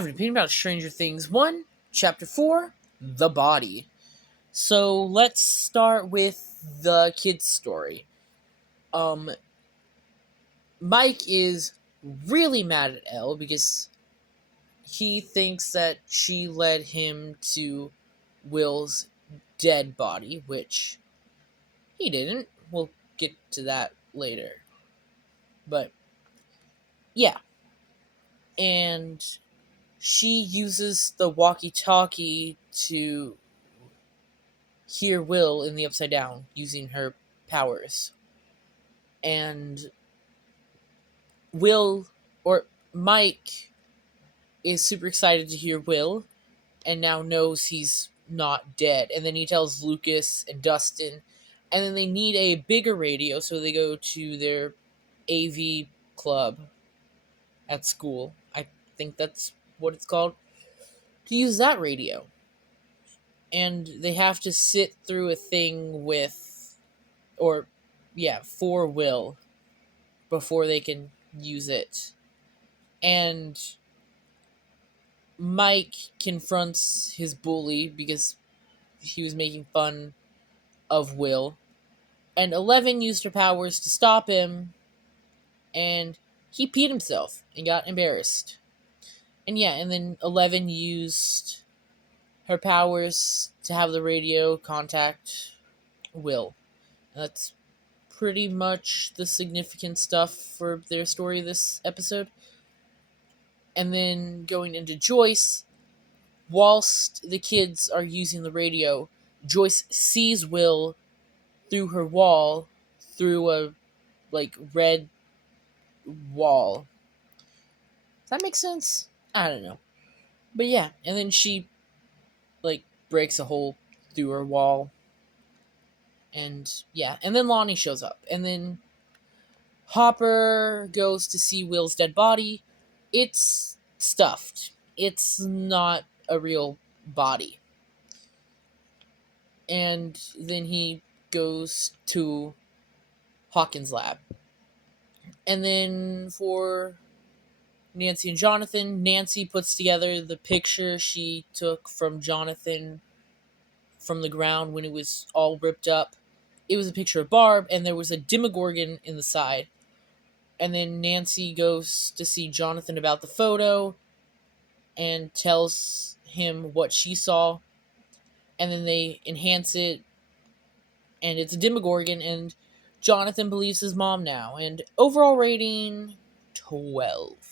I've been reading about Stranger Things 1, Chapter 4, The Body. So let's start with the kid's story. Um, Mike is really mad at Elle because he thinks that she led him to Will's dead body, which he didn't. We'll get to that later. But yeah, and she uses the walkie-talkie to hear Will in the Upside Down using her powers. And Will, or Mike, is super excited to hear Will and now knows he's not dead. And then he tells Lucas and Dustin, and then they need a bigger radio, so they go to their AV club at school. I think that's what it's called, to use that radio. And they have to sit through a thing for Will before they can use it. And Mike confronts his bully because he was making fun of Will. And 11 used her powers to stop him, and he peed himself and got embarrassed. And then 11 used her powers to have the radio contact Will. And that's pretty much the significant stuff for their story this episode. And then going into Joyce, whilst the kids are using the radio, Joyce sees Will through her wall, through a red wall. Does that make sense? I don't know. But yeah, and then she breaks a hole through her wall. And yeah, and then Lonnie shows up. And then Hopper goes to see Will's dead body. It's stuffed. It's not a real body. And then he goes to Hawkins' lab. And then for Nancy and Jonathan, Nancy puts together the picture she took from Jonathan from the ground when it was all ripped up. It was a picture of Barb, and there was a Demogorgon in the side. And then Nancy goes to see Jonathan about the photo and tells him what she saw. And then they enhance it, and it's a Demogorgon, and Jonathan believes his mom now. And overall rating, 12.